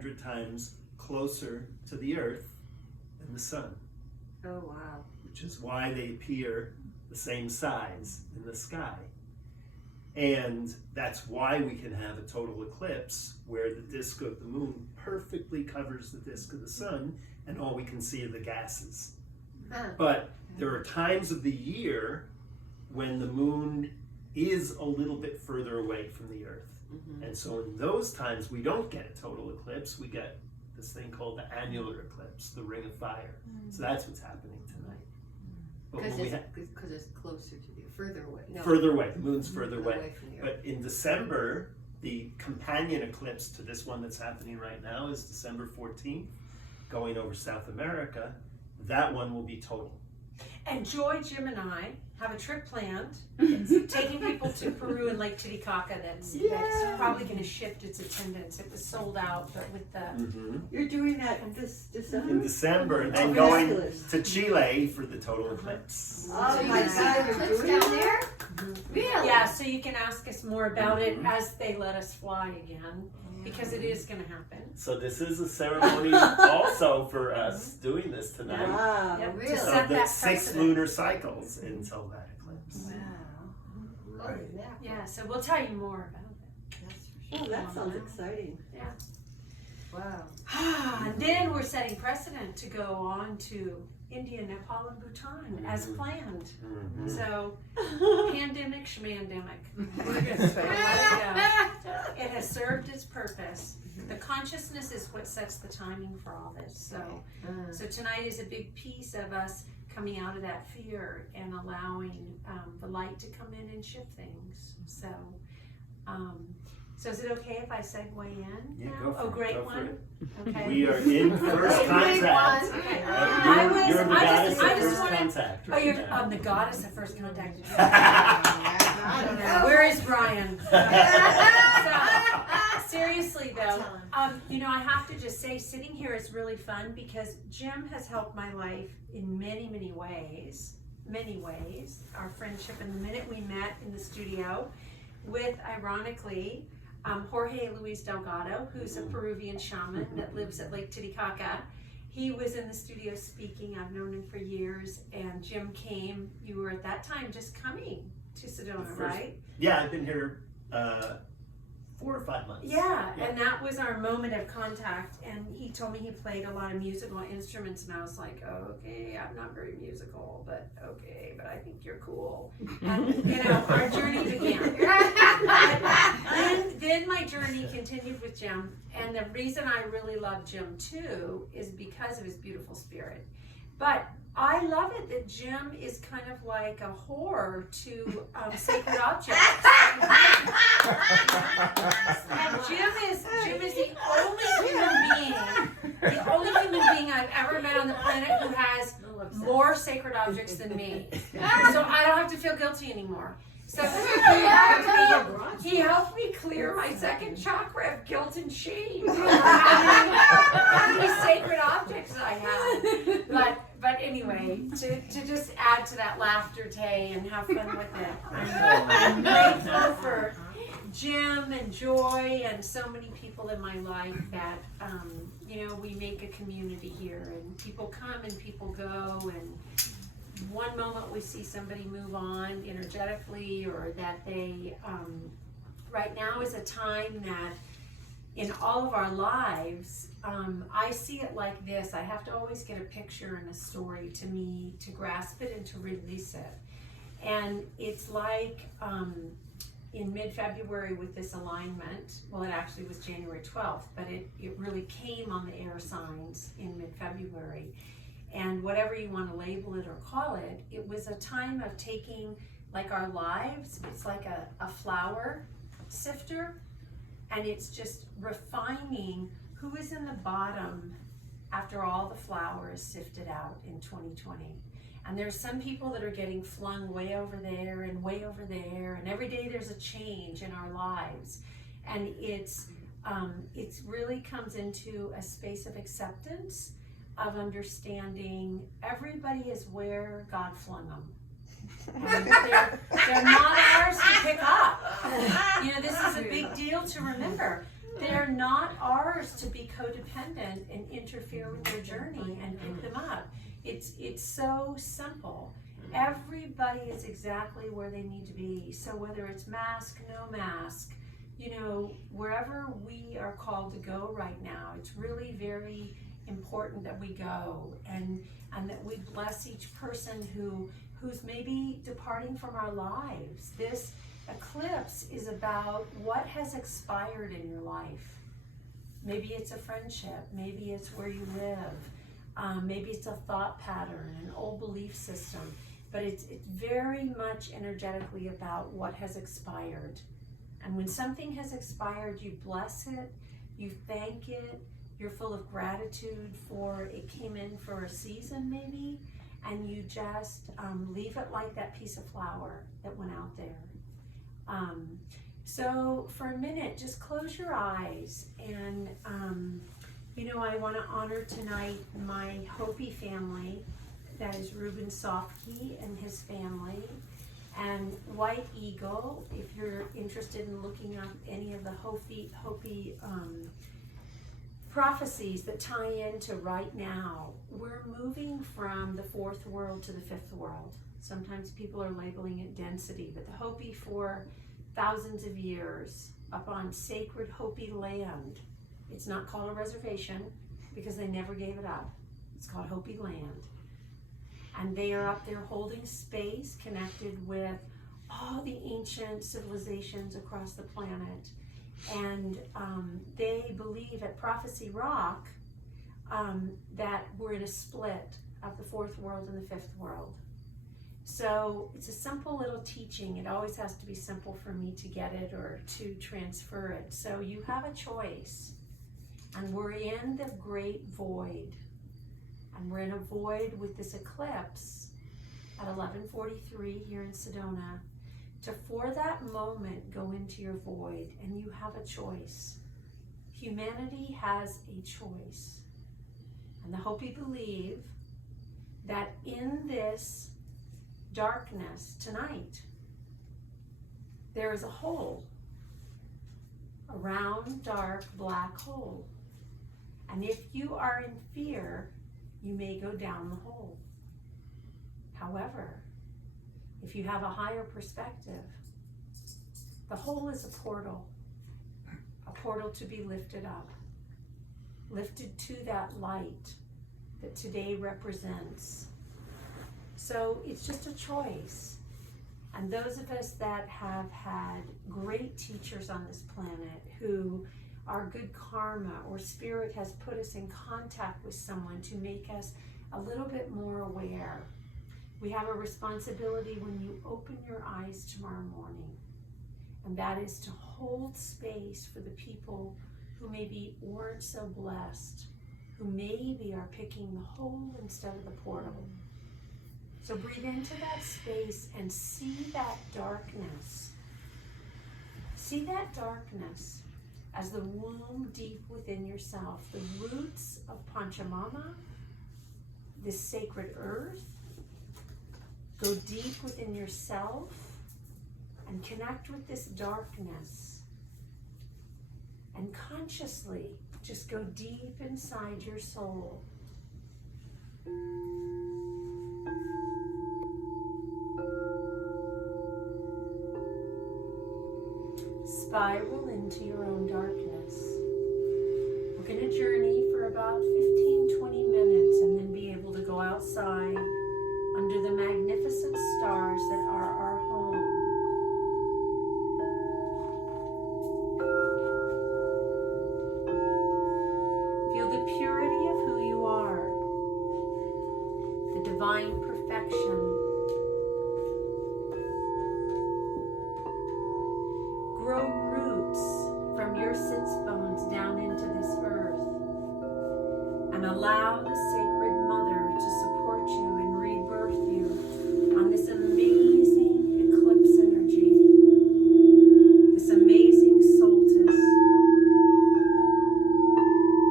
100 times closer to the Earth than the sun. Oh, wow. Which is why they appear the same size in the sky. And that's why we can have a total eclipse where the disk of the moon perfectly covers the disk of the sun and all we can see are the gases. But there are times of the year when the moon is a little bit further away from the Earth. And so in those times we don't get a total eclipse, we get this thing called the annular eclipse, the ring of fire. So that's what's happening tonight. Because it's closer to the further away. No. Further away, the moon's further away. From the But in December, the companion eclipse to this one that's happening right now is December 14th, going over South America. That one will be total. And Joy, Jim, and I have a trip planned, taking people to Peru and Lake Titicaca. That's probably going to shift its attendance. It was sold out, but with the You're doing that this December? In December, and then going to Chile for the total eclipse. Oh So you my can see God, the you're eclipse doing down that? there? Really? yeah. So you can ask us more about it as they let us fly again, because it is going to happen. So this is a ceremony also for us doing this tonight. Wow. Yep, really? to Of set the that 6 precedent. lunar cycles until that eclipse. Wow. Holy mackerel. Yeah. So we'll tell you more about it. That's for Oh, that sounds exciting. Yeah. Wow. And then we're setting precedent to go on to India, Nepal, and Bhutan as planned. So, pandemic, schmandemic. We're just gonna let it go. It has served its purpose. The consciousness is what sets the timing for all this. So tonight is a big piece of us coming out of that fear and allowing the light to come in and shift things. So, so is it okay if I segue in? Yeah, now? go for it. Great Go for one. it. Okay. We are in first contact. Okay. You're the goddess of I just first wanted- contact. Oh, right you're now. the goddess of first contact. I don't know. Where is Brian? So, seriously though, you know, I have to just say, sitting here is really fun because Jim has helped my life in many, many ways. Many ways. Our friendship, and the minute we met in the studio with, ironically, Jorge Luis Delgado, who's a Peruvian shaman that lives at Lake Titicaca. He was in the studio speaking. I've known him for years, and Jim came. You were at that time just coming to Sedona, right? Yeah, I've been here 4 or 5 months. Yeah, and that was our moment of contact. And he told me he played a lot of musical instruments, and I was like, okay, I'm not very musical, but okay, but I think you're cool. And you know, our journey began. Then my journey continued with Jim, and the reason I really love Jim too is because of his beautiful spirit. But I love it that Jim is kind of like a whore to sacred objects. And Jim is the only human being I've ever met on the planet who has more sacred objects than me. So I don't have to feel guilty anymore. So he helped me clear my second chakra of guilt and shame. How many sacred objects I have. But anyway, to just add to that laughter, Tay, and have fun with it. I'm grateful for Jim and Joy and so many people in my life that, you know, we make a community here, and people come and people go, and one moment we see somebody move on energetically, or that they, right now is a time that in all of our lives, I see it like this. I have to always get a picture and a story to me to grasp it and to release it. And it's like in mid-February with this alignment, well, it actually was January 12th, but it really came on the air signs in mid-February. And whatever you want to label it or call it, it was a time of taking, like, our lives, it's like a flour sifter, and it's just refining who is in the bottom after all the flour is sifted out in 2020. And there's some people that are getting flung way over there and way over there, and every day there's a change in our lives. And it's really comes into a space of acceptance, of understanding everybody is where God flung them. And they're not ours to pick up. You know, this is a big deal to remember. they're not ours to be codependent and interfere with their journey and pick them up. It's so simple. Everybody is exactly where they need to be. So whether it's mask, no mask, you know, wherever we are called to go right now, it's really very important that we go and that we bless each person who's maybe departing from our lives. This eclipse is about what has expired in your life. Maybe it's a friendship, maybe it's where you live, maybe it's a thought pattern, an old belief system, but it's very much energetically about what has expired. And when something has expired, you bless it, you thank it, you're full of gratitude for it came in for a season maybe, and you just leave it like that piece of flour that went out there. So for a minute, just close your eyes and, you know, I want to honor tonight my Hopi family. That is Reuben Sofke and his family. And White Eagle, if you're interested in looking up any of the Hopi prophecies that tie into right now, we're moving from the fourth world to the fifth world. Sometimes people are labeling it density, but the Hopi for thousands of years up on sacred Hopi land. It's not called a reservation because they never gave it up. It's called Hopi land. And they are up there holding space, connected with all the ancient civilizations across the planet. And they believe at Prophecy Rock that we're in a split of the fourth world and the fifth world. So it's a simple little teaching. It always has to be simple for me to get it or to transfer it. So you have a choice. And we're in the great void. And we're in a void with this eclipse at 11:43 here in Sedona. To, for that moment, go into your void, and you have a choice. Humanity has a choice. And the Hopi believe that in this darkness tonight, there is a hole, a round, dark, black hole. And if you are in fear, you may go down the hole. However, if you have a higher perspective, the hole is a portal to be lifted up, lifted to that light that today represents. So it's just a choice. And those of us that have had great teachers on this planet who are good karma or spirit has put us in contact with someone to make us a little bit more aware. We have a responsibility when you open your eyes tomorrow morning, and that is to hold space for the people who maybe weren't so blessed, who maybe are picking the hole instead of the portal. So breathe into that space and see that darkness. See that darkness as the womb deep within yourself, the roots of Pachamama, this sacred earth. Go deep within yourself and connect with this darkness. And consciously just go deep inside your soul. Spiral into your own darkness. We're going to journey for about 15-20 minutes and then be able to go outside under the magnificent stars that are our home. Feel the purity of who you are, the divine perfection. Grow roots from your sits bones down into this earth and allow the sacred mother to support you and rebirth you on this amazing eclipse energy, this amazing solstice,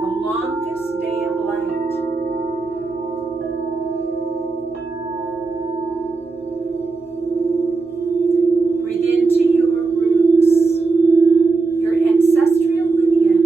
the longest day of light. Breathe into your roots, your ancestral lineage.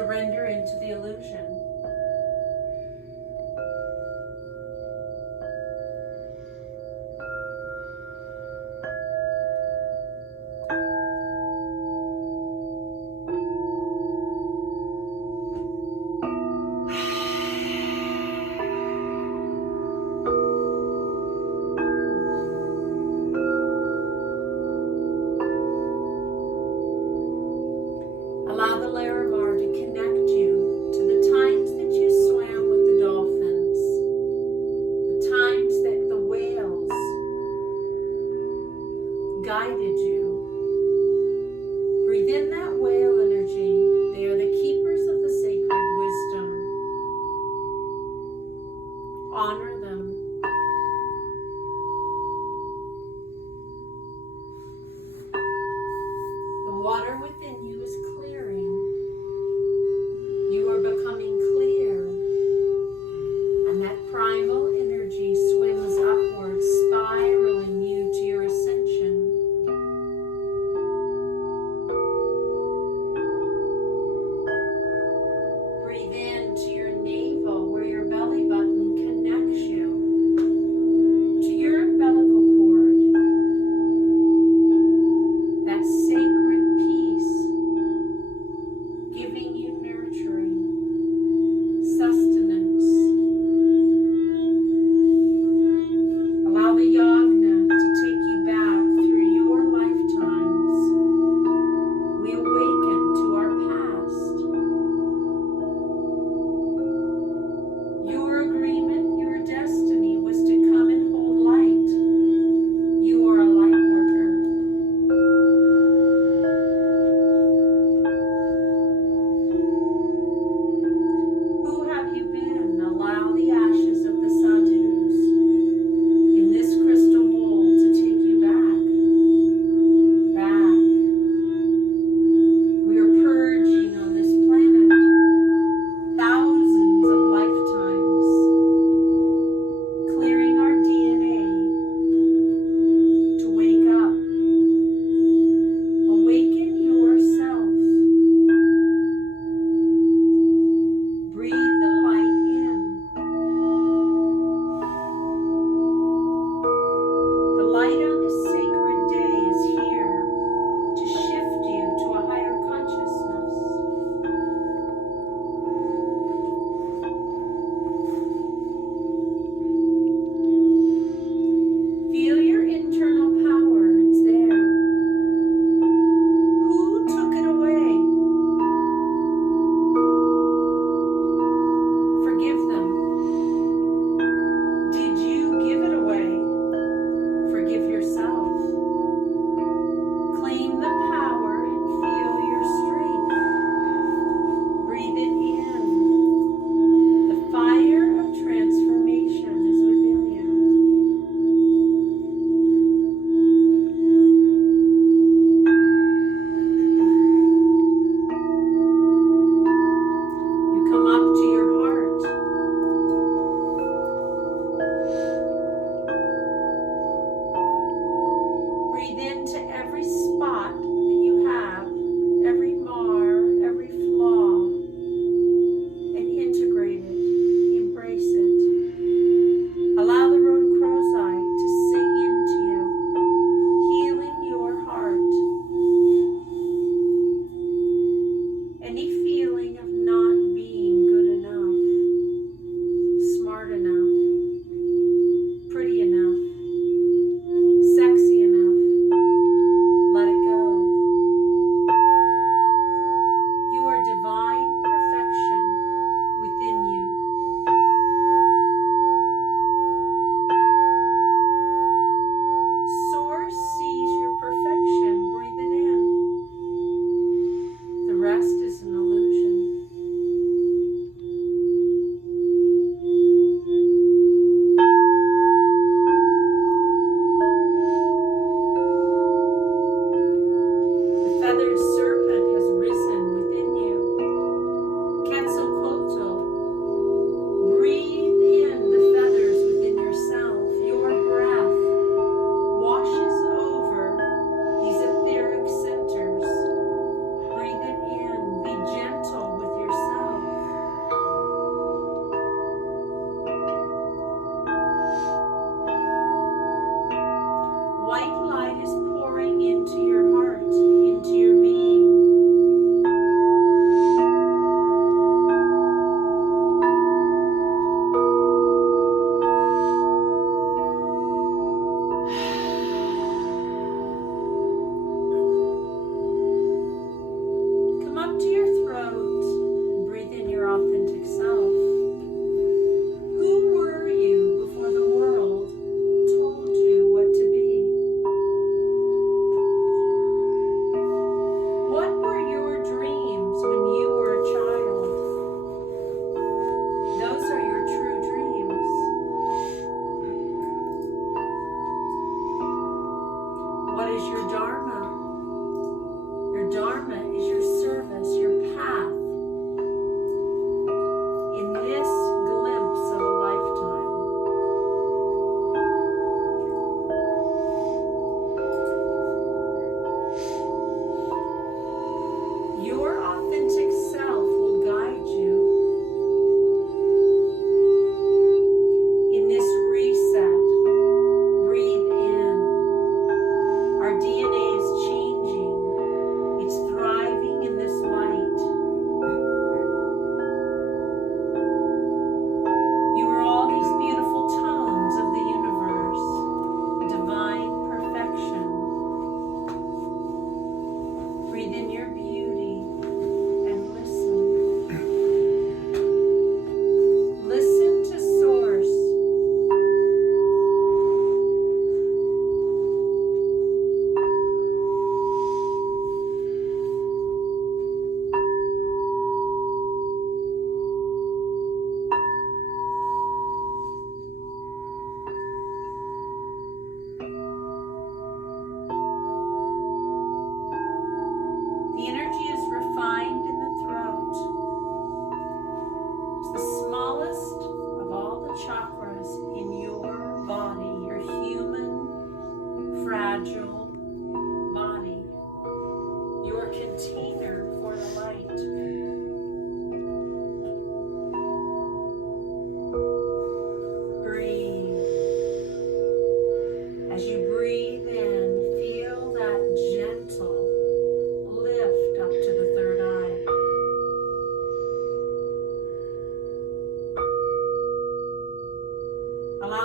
surrender into the illusion. Allow the Larimar to connect you to the time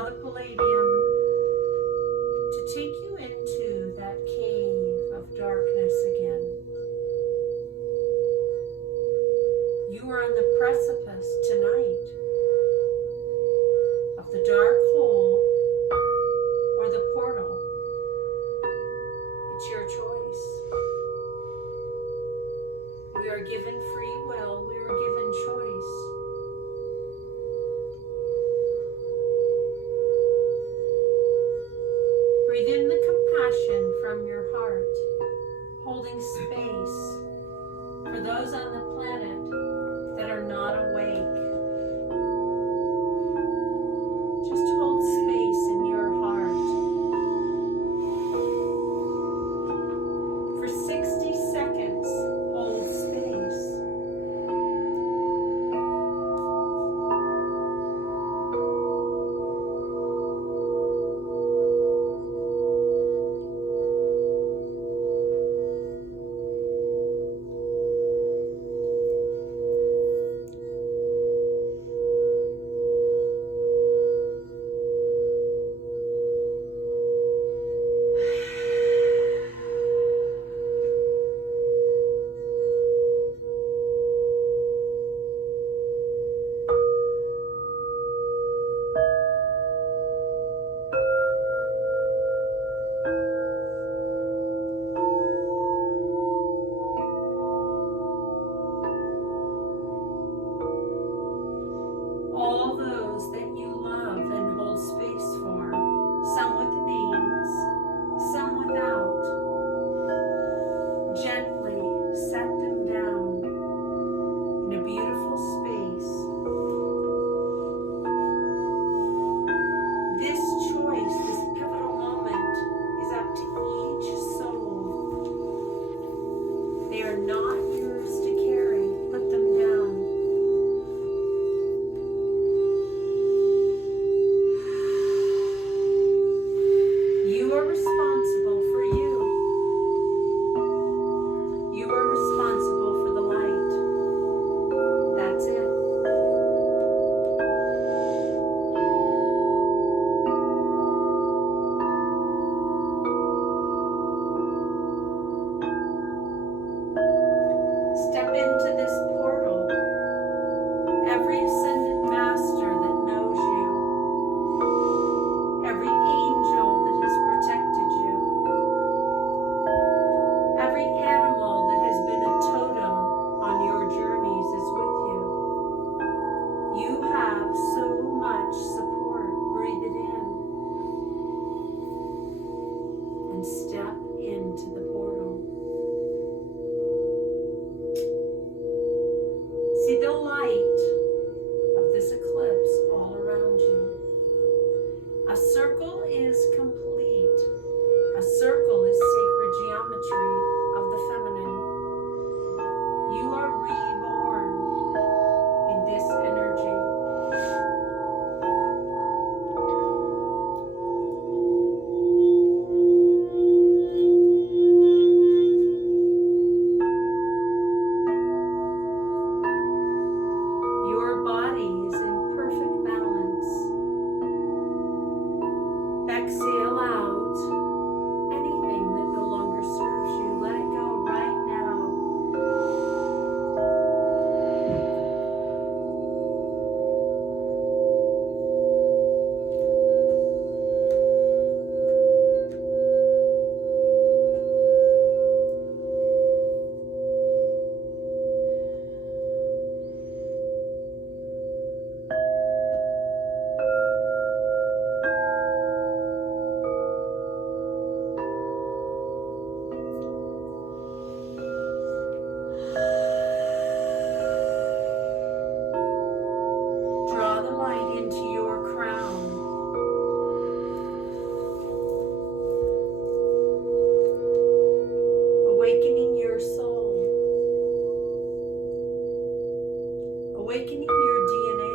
allow the palladium to take you into that cave of darkness again. You are on the precipice tonight of the dark hole or the portal. It's your choice. We are given free will. We are given choice. Breathe in the compassion from your heart, holding space for those on the planet that are not awake. Just hold space in your heart for 60 seconds. Hold space. All those that you love and hold space for, some with names, some without, gently set them down in a beautiful space. This choice, this pivotal moment, is up to each soul. They are not yours to carry. Put them down. You are responsible for you. You are responsible for the light. That's it. Step into this portal. Every ascended master that knows you, every angel that has protected you, every animal that has been a totem on your journeys is with you. You have so much support. Breathe it in and step into the portal. See the light of this eclipse all around you. A circle is complete. A circle is sacred geometry of the feminine. You are reborn in this energy. Your body is in perfect balance. Exhale out anything that no longer serves you. Let it go right now. Draw the light into your crown. Awakening your soul. Awakening your DNA.